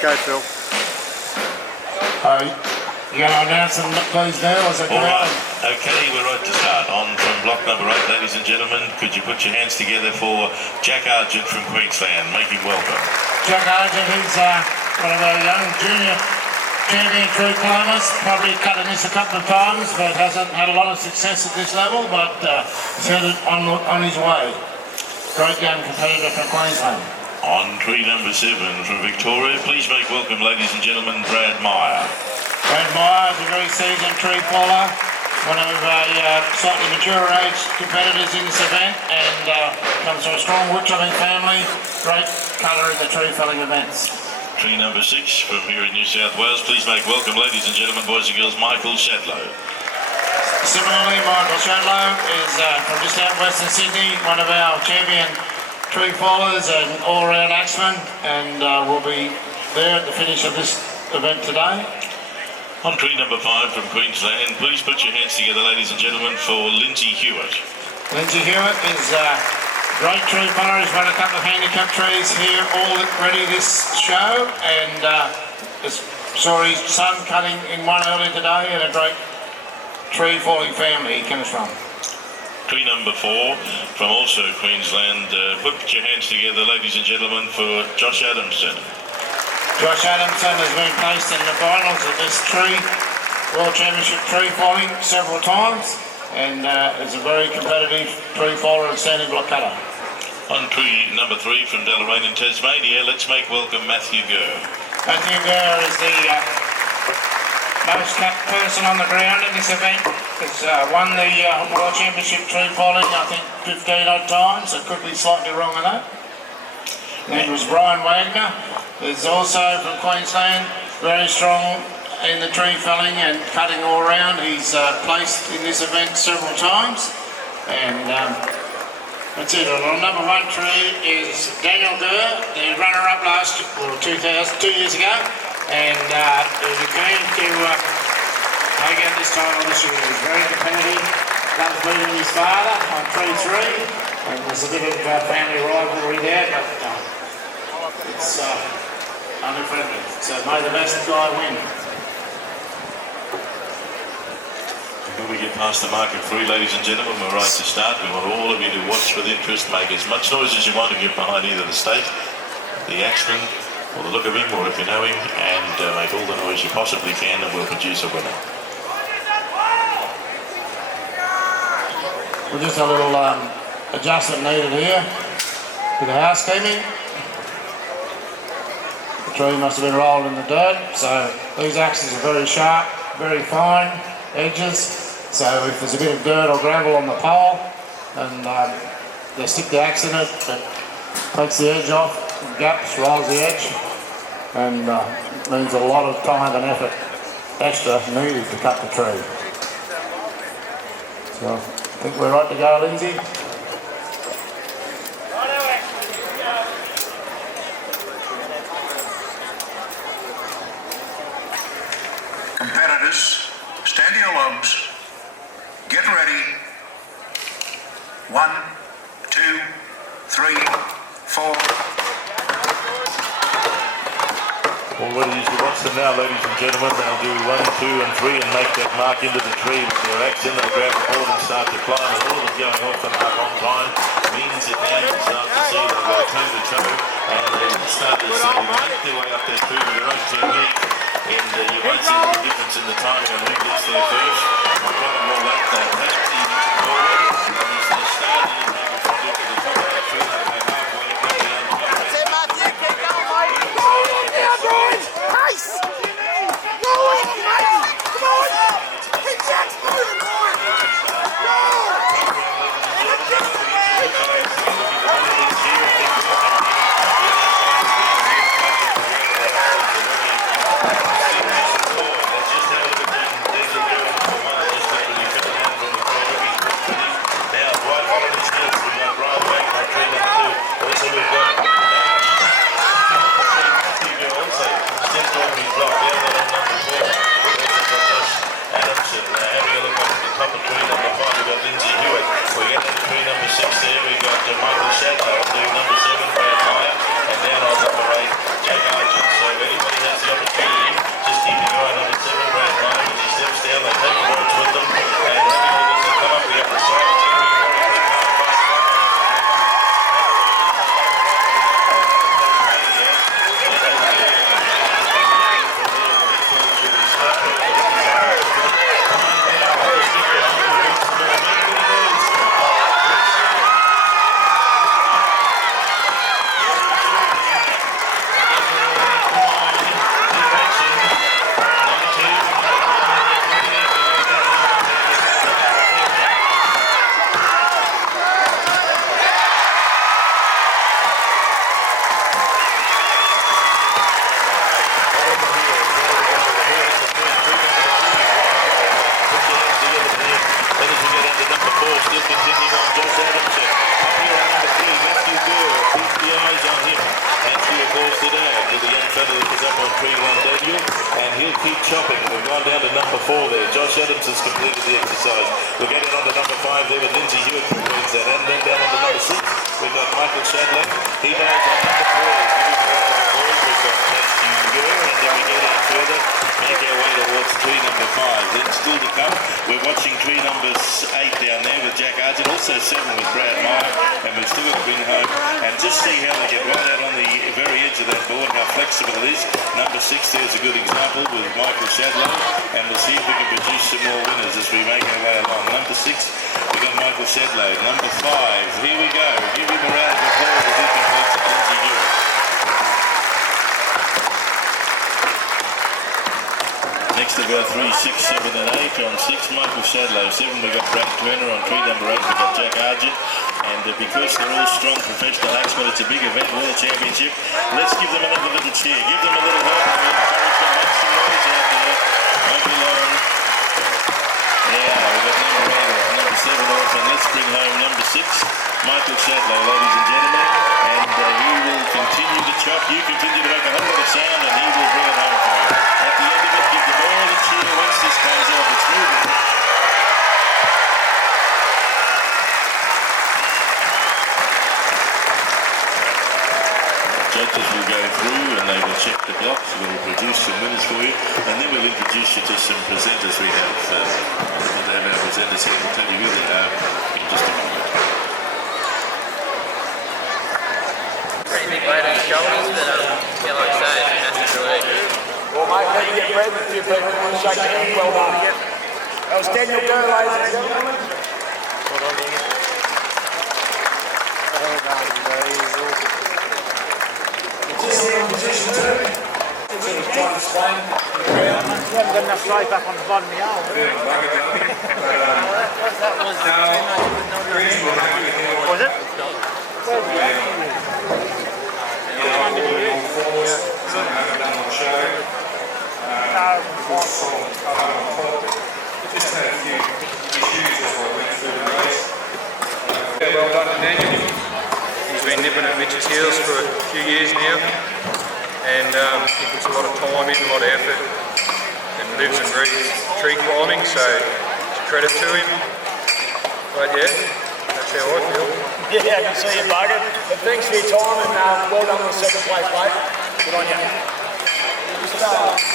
Go, Phil. You're going to announce them, please, now, or is it All right. Okay, we're right to start. On from block number 8, ladies and gentlemen. Could you put your hands together for Jack Argent from Queensland? Make him welcome. Jack Argent, he's one of our young junior champion tree climbers. Probably cut in this a couple of times, but hasn't had a lot of success at this level, but he's headed on his way. Great young competitor from Queensland. On tree number 7 from Victoria, please make welcome, ladies and gentlemen, Brad Meyer. Brad Meyer is a very seasoned tree faller, one of our slightly mature age competitors in this event, and comes from a strong woodchopping family, great cutter in the tree felling events. Tree number 6 from here in New South Wales, please make welcome, ladies and gentlemen, boys and girls, Michael Shadlow. Similarly, Michael Shadlow is from just out western Sydney, one of our champion tree fallers and all-round axeman, and will be there at the finish of this event today. On tree number 5 from Queensland, please put your hands together, ladies and gentlemen, for Lindsey Hewitt. Lindsey Hewitt is a great tree faller. He's run a couple of handicap trees here already this show, and saw his son cutting in one earlier today, and a great tree falling family he comes from. Tree number 4 from also Queensland, put your hands together, ladies and gentlemen, for Josh Adamson. Josh Adamson has been placed in the finals of this World Championship tree falling several times, and is a very competitive tree faller and standing block cutter. On tree number 3 from Deloraine in Tasmania, let's make welcome Matthew Gurr. Matthew Gurr is the most cut person on the ground in this event. He's won the World Championship tree falling, I think, 15 odd times. I could be slightly wrong on that. Then was Brian Wagner. Is also from Queensland, very strong in the tree felling and cutting all around. He's placed in this event several times, and that's it. On number 1 tree is Daniel Gurr, the runner-up two years ago, and he came to take out this title this year. He's very competitive, loves beating his father on tree 3, and there's a bit of family rivalry there, but it's unfriendly. So may the best guy win. When we get past the mark of 3, ladies and gentlemen, we're right to start. We want all of you to watch with interest, make as much noise as you want if you're behind either the stake, the axeman, or the look of him, or if you know him, and make all the noise you possibly can, and we'll produce a winner. Well, just a little adjustment needed here for the housekeeping. The tree must have been rolled in the dirt, so these axes are very sharp, very fine edges, so if there's a bit of dirt or gravel on the pole and they stick the axe in it, it takes the edge off, gaps, rolls the edge, and means a lot of time and effort extra needed to cut the tree. So I think we're right to go, Lindsay. Competitors, stand to your lobes. Get ready. 1, 2, 3, 4. Already as you watch them now, ladies and gentlemen, they'll do 1, 2 and 3 and make that mark into the tree with their axe in. They'll grab the board and start to climb, and all of them going off the mark on time means that now you start to see them go toe to toe, and they start to see them make their way up their tree with their own technique, and you won't see the difference in the timing on who gets there first. I've got them all up, they take the forward, and as they start in, they can probably get to the top of that tree, they'll go halfway, come down, That's it, Matthew, keep going, mate. Go on now, boys. Pace. Go on, mate. Come on. Keep Jack's moving, boys. Go. to the young fella that was up on tree 1, Daniel, and he'll keep chopping. We've gone down to number 4 there. Josh Adams has completed the exercise. We're getting on to number 5 there with Lindsey Hewitt from Queensland, and then down on to number 6, we've got Michael Shadlow. He bails on number 3. We've got Matthew Gurr, and then we get in further, make our way towards tree number 5. Then still to come, we're watching tree number 8 down there with Jack Argent, also 7 with Brad Meyer, and we've still got to bring home and just see how they get right out on the very edge of that board, how flexible it is. Number 6 there's a good example with Michael Shadlow, and we'll see if we can produce some more winners as we make our way along. Number 6, we've got Michael Shadlow. Number 5, here we go. Give him a round of applause as he completes it. Lindsey Hewitt. Next of our 3, 6, 7 and 8. On 6, Michael Shadlow. 7, we've got Brad Turner. On tree number 8, we've got Jack Argent. And because they're all strong professional axemen, it's a big event, World Championship. Let's give them another little cheer. Give them a little help. And encourage them. Make some noise out there. Won't be long. Yeah, we've got number 7 off. And let's bring home number 6, Michael Shadlow, ladies and gentlemen. And he will continue to chop. You continue to make a whole lot of sound, and he will bring it home for you. At the end of it, give them all a cheer once this comes off. It's moving. Judges will go through and they will check the blocks. We'll produce some winners for you, and then we'll introduce you to some presenters we have. We'll have our presenters here. We'll tell you who they are in just a moment. Pretty big weight on the shoulders, but yeah, like I say, it's a massive relief. Well, mate, let you get bread with a few people who want to shake your hand. Well done. That was Daniel Gurr, ladies and gentlemen. Well done, Daniel. Well done, Daniel. Position 2. You haven't got enough rope up on the bottom of the arm. That was was it? Where's the some haven't done on the show. Just had a few issues as I went through the race. Well done to Daniel. He's been nipping at Mitch's heels for a few years now, and he puts a lot of time in, a lot of effort, and lives and breathes tree climbing, so it's a credit to him. But yeah, that's how I feel. Yeah, I can see you, Bugger. But thanks for your time, and well done on the second place, mate. Good on you.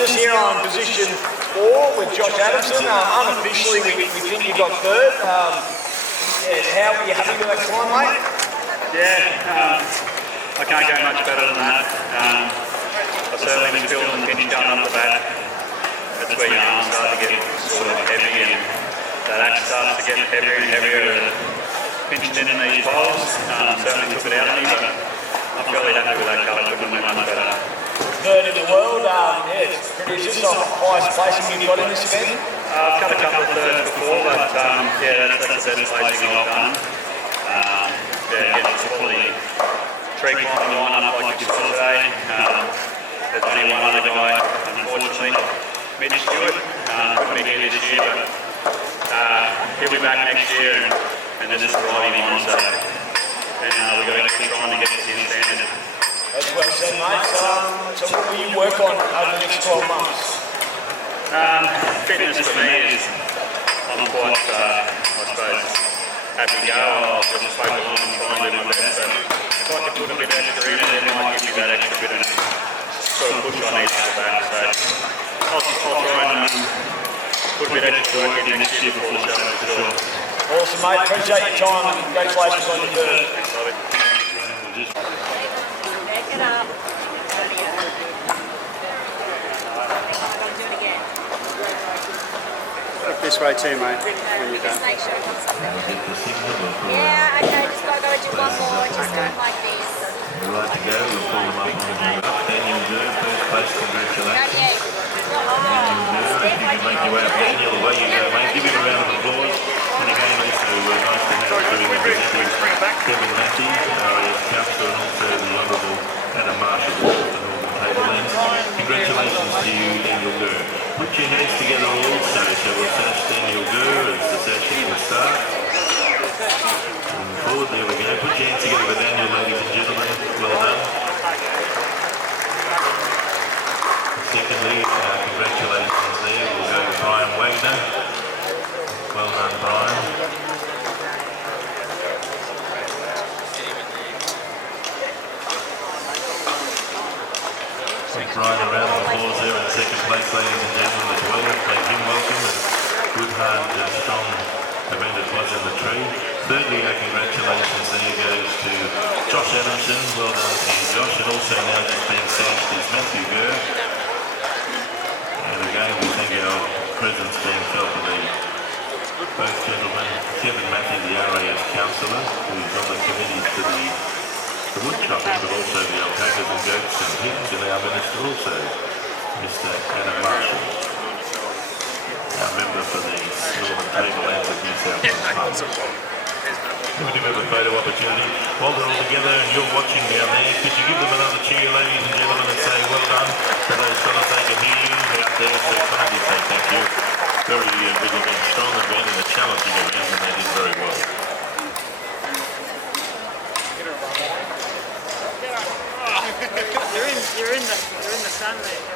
Just here on position 4 with Josh Adamson. Unofficially, we think you got third. How are you happy with that climb, mate? Yeah, I can't go much better than that. I certainly was feeling the pinch going up the back. That's where your arms start to get sort of heavy, and that axe starts to get heavier and heavier. Pinching in these poles certainly took it out of me, but I'm fairly happy with that colour. Couldn't be much better. Third in the world, yeah, it's pretty, is this the highest placing you've got in this event? I've cut a couple of thirds before, but yeah, that's the best placing I've done. Yeah, getting fully tree climbing line up like you saw today. There's only one other guy, unfortunately, Mitch Hewitt. Couldn't be here this year, but he'll be back next year, and then just riding on. So, and we've got to keep trying to get to the standard. That's well said, mate. So what will you work on over the next 12 months? Fitness for me is, I'm quite, I suppose, happy to go. I'll just focus on and try and do my best. But if I can put a bit extra in, then it might give you that extra bit of sort of push on each of that. So I'll try and put a bit extra work in next year before the show, for sure. Awesome, mate. Appreciate your time, and congratulations on your third. Thanks, Ollie. It up. This way too, mate, when you're done. Make sure it comes up. Yeah, okay, just gotta go do one more, just going like this. We're right to go. We'll pull them up on the up. Daniel Gurr, first place. Congratulations. Daniel Gurr, if you can make your way up. Daniel, away you go, mate. Give him a round of applause. And again, also, nice to have doing the presenters Kevin Mackey, RAS Councillor, and also the Honourable Adam Marshall of the Northern Tablelands. Congratulations to you, Daniel Gurr. Put your hands together also, so we'll search Daniel Gurr as the searching will start. Moving forward, there we go. Put your hands together for Daniel, ladies and gentlemen. Well done. secondly, congratulations there. We'll go to Brian Wagner. Well done, Brian. Give Brian a round of applause there in second place, ladies and gentlemen, as well. Make him welcome. Good, hard, strong event it was in the tree. Thirdly, congratulations there goes to Josh Adamson. Well done to you, Josh. And also now just being sashed is Matthew Gurr. And again, we think our presence being felt to be both gentlemen. Kevin Matthew, the RAF councillor, who's on the committees to the woodchopping, but also the alpacas and goats and pigs, and our minister also, Mr. Adam Marshall, our member for the Northern Tablelands of New South Wales. We do have a photo opportunity. While they're all together and you're watching down there, could you give them another cheer, ladies and gentlemen, and say well done to those fellas? They can hear you out there, so kindly say thank you. Very good looking, strong event and a challenging event, and they did very well. You're in the sun there.